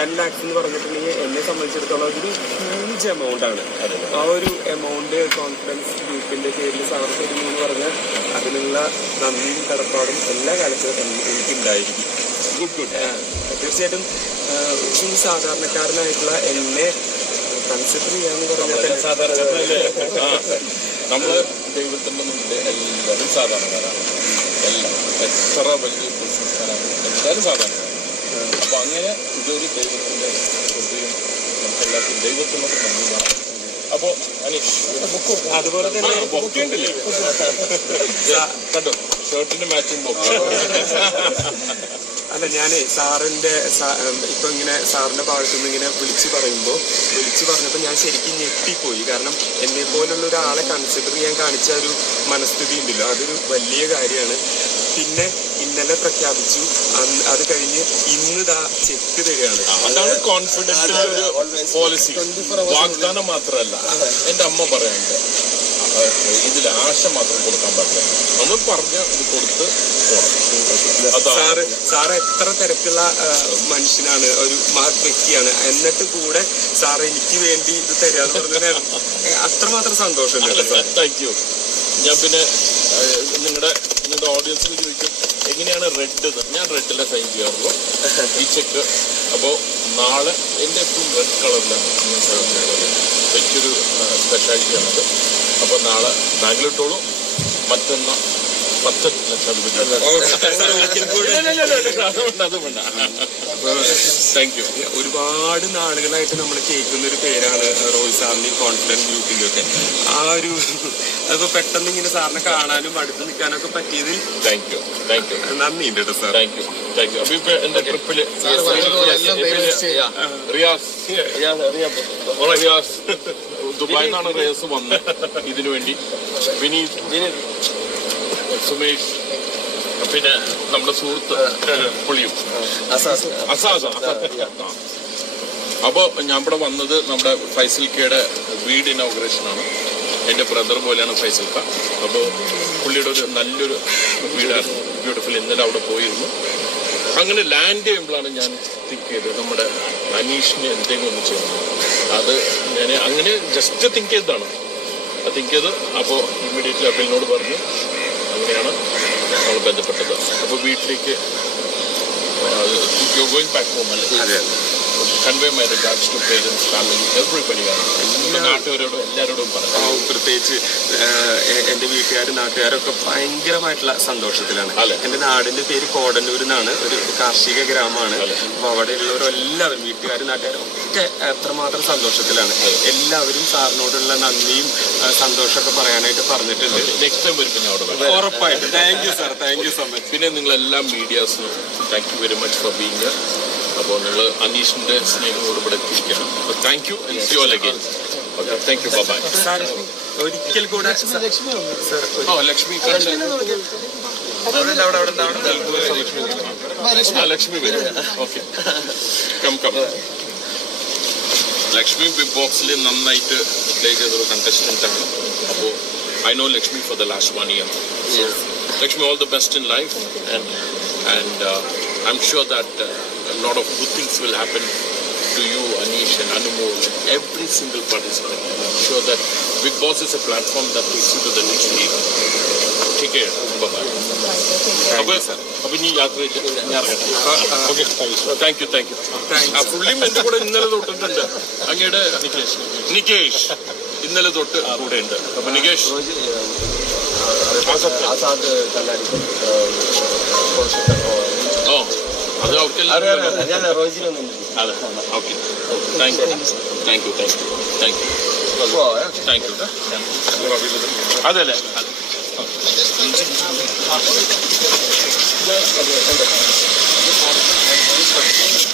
Ten lakhs എന്ന് പറഞ്ഞിട്ടുണ്ടെങ്കിൽ എന്നെ സംബന്ധിച്ചിടത്തോളം ഒരു ഹ്യൂജ് എമൗണ്ട് ആണ്. ആ ഒരു എമൗണ്ട് കോൺഫിഡൻസ് ഗ്രൂപ്പിന്റെ പേരിൽ തരുന്നു എന്ന് പറഞ്ഞാൽ അതിനുള്ള നന്ദിയും കടപ്പാടും എല്ലാ കാലത്തും എനിക്കുണ്ടായിരിക്കും. ഗുഡ് ഗുഡ് തീർച്ചയായിട്ടും സാധാരണക്കാരനായിട്ടുള്ള എന്നെ കൺസിഡർ ചെയ്യാന്ന് പറഞ്ഞാൽ നമ്മൾ ദൈവത്തിന്റെ മുന്നിൽ എല്ലാവരും സാധാരണക്കാരാണ്. എല്ലാം എത്ര വലിയ ബിസിനസ്സുകാരാണ് എല്ലാവരും സാധാരണക്കാരാണ്. അപ്പൊ അങ്ങനെ ഇതൊരു ദൈവത്തിന്റെ കൃപയും നമുക്കെല്ലാവർക്കും ദൈവത്തിനോട് നന്ദിയാണ് അപ്പോ അനീഷ് ബുക്ക് അതുപോലെ തന്നെ ബൊക്കെ ഉണ്ടല്ലേ കണ്ടോ ഷർട്ടിന് മാച്ചിങ് ബൊക്കെ. അല്ല ഞാനേ സാറിന്റെ ഇപ്പൊ ഇങ്ങനെ സാറിന്റെ ഭാഗത്തു നിന്ന് ഇങ്ങനെ വിളിച്ചു പറയുമ്പോൾ വിളിച്ചു പറഞ്ഞപ്പോൾ ഞാൻ ശരിക്കും ഞെട്ടിപ്പോയി. കാരണം എന്നെ പോലുള്ള ഒരാളെ കൺസിഡർ ചെയ്യാൻ കാണിച്ച ഒരു മനസ്ഥിതി ഉണ്ടല്ലോ അതൊരു വലിയ കാര്യമാണ്. പിന്നെ ഇന്നലെ പ്രഖ്യാപിച്ചു അത് കഴിഞ്ഞ് ഇന്ന് ദാ ചെക്ക് തരികയാണ്. അതാണ് കോൺഫിഡൻസ് പോളിസി വാഗ്ദാനം മാത്രമല്ല. എന്റെ അമ്മ പറയാനുണ്ട് ഇതിൽ ആശ മാത്രം കൊടുക്കാൻ പറ്റില്ല. നമ്മൾ പറഞ്ഞ ഇത് കൊടുത്ത് സാറ് സാറ് എത്ര തിരക്കുള്ള മനുഷ്യനാണ് ഒരു മഹത് വ്യക്തിയാണ്. എന്നിട്ട് കൂടെ സാർ എനിക്ക് വേണ്ടി ഇത് തരാന്ന് പറഞ്ഞാൽ അത്രമാത്രം സന്തോഷമുണ്ട് സാർ താങ്ക് യു ഞാൻ പിന്നെ നിങ്ങളുടെ നിങ്ങളുടെ ഓഡിയൻസിന് ചോദിക്കും എങ്ങനെയാണ് റെഡ് ഞാൻ റെഡിലെ സൈൻ ചെയ്യാറുള്ളൂ. ഈ ചെക്ക് അപ്പോൾ നാളെ എന്റെ എപ്പോഴും റെഡ് കളറിലാണ് വലിയൊരു സ്പെഷ്യാലിറ്റിയാണത് അപ്പോൾ നാളെ ബാംഗ്ലൂർ ടോളും മറ്റന്നാ പത്ത് വേണ്ട താങ്ക് യു ഒരുപാട് നാളുകളായിട്ട് നമ്മൾ കേൾക്കുന്ന ഒരു പേരാണ് റോയ് സാറിന്റെയും കോൺഫിഡൻസ് ഗ്രൂപ്പിന്റെ ഒക്കെ ആ ഒരു അതിപ്പോ പെട്ടെന്ന് ഇങ്ങനെ സാറിനെ കാണാനും അടുത്ത് നിൽക്കാനൊക്കെ പറ്റിയതിൽ താങ്ക് യു താങ്ക് യു നന്ദിയുണ്ട് കേട്ടോ sir. Thank you thank you അപ്പൊ ഇപ്പൊ എന്റെ ട്രിപ്പിൽ റിയാസ് റിയാസ് ദുബായിൽ നിന്നാണ് റിയാസ് വന്നത്. ഇതിനു വേണ്ടി വിനീത്. സുമേഷ്. പിന്നെ നമ്മുടെ സുഹൃത്ത് പുളിയും. അസാസ. അപ്പോൾ ഞാൻ ഇവിടെ വന്നത് നമ്മുടെ ഫൈസൽ കയുടെ വീട് ഇനോഗ്രേഷൻ ആണ് എന്റെ ബ്രദർ പോലെയാണ് ഫൈസൽ ക അപ്പോൾ പുള്ളിയുടെ ഒരു നല്ലൊരു വീടാണ്. ബ്യൂട്ടിഫുൾ ഇന്നലെ അവിടെ പോയിരുന്നു. അങ്ങനെ ലാൻഡ് ചെയ്യുമ്പോഴാണ് ഞാൻ തിങ്ക് ചെയ്തത് നമ്മുടെ അനീഷിന് എന്തെങ്കിലും ഒന്ന് ചെയ്യണം. അത് ഞാൻ അങ്ങനെ ജസ്റ്റ് തിങ്ക് ചെയ്തതാണ്. തിങ്ക് ചെയ്ത്. അപ്പോൾ ഇമ്മീഡിയറ്റ്ലി അപ്പലിനോട് പറഞ്ഞു അങ്ങനെയാണ് നമ്മൾ ബന്ധപ്പെട്ടത്. അപ്പോൾ വീട്ടിലേക്ക് യു ഗോയിങ് ബാക്ക് ഹോം അല്ലേ? Convey my regards to parents family everybody ആണ് നാട്ടുകാരോടും എല്ലാവരോടും പറഞ്ഞു പ്രത്യേകിച്ച് എന്റെ എന്റെ വീട്ടുകാരും നാട്ടുകാരൊക്കെ ഭയങ്കരമായിട്ടുള്ള സന്തോഷത്തിലാണ്. എന്റെ എന്റെ നാടിന്റെ പേര് കോടന്നൂർ എന്നാണ്. ഒരു കാർഷിക ഗ്രാമമാണ്. അപ്പൊ അവിടെയുള്ളവരെല്ലാവരും വീട്ടുകാരും നാട്ടുകാരും ഒക്കെ എത്രമാത്രം സന്തോഷത്തിലാണ്. എല്ലാവരും സാറിനോടുള്ള നന്ദിയും സന്തോഷമൊക്കെ പറയാനായിട്ട് പറഞ്ഞിട്ടുണ്ട്. നെക്സ്റ്റ് ടൈം വരുമ്പോൾ ഉറപ്പായിട്ടും. Thank you sir thank you so much പിന്നെ നിങ്ങളെല്ലാ മീഡിയാസിനും thank you very much for being അപ്പോൾ നിങ്ങൾ അനീഷിന്റെ സ്നേഹത്തോട് ഇവിടെ എത്തിയിരിക്കണം അപ്പോൾ thank you and see all again okay thank you bye sir ഒരിക്കൽ കൂടെ സാർ ഓ ലക്ഷ്മി കണ്ട്. ആ ലക്ഷ്മി വരും. Okay come come Lakshmi big ബോക്സിൽ നന്നായിട്ട് പ്ലേ ചെയ്തൊരു കണ്ടസ്റ്റന്റ് ആണ്. അപ്പോൾ I know Lakshmi for the last one year so Lakshmi all the best in life and and I'm sure that lot of good things will happen to you, Anish and Anumol, and every single participant. Show sure that Big Boss is a platform that takes you to the next level. Take care. Bye-bye. അപ്പൊ അപ്പൊ ഇനി യാത്ര thank you thank you ആ പുള്ളിയും എന്റെ കൂടെ ഇന്നലെ തൊട്ടിട്ടുണ്ട് അങ്ങയുടെ നികേഷ് നികേഷ് ഇന്നലെ തൊട്ട് കൂടെ ഉണ്ട് അപ്പൊ നികേഷ് ആസാദ് ഓ അത് അവർക്കെല്ലാം ഞാൻ റോജിനൊന്നും അതെ okay thank you thank you thank you thank you thank you അതെ അല്ലേ ോ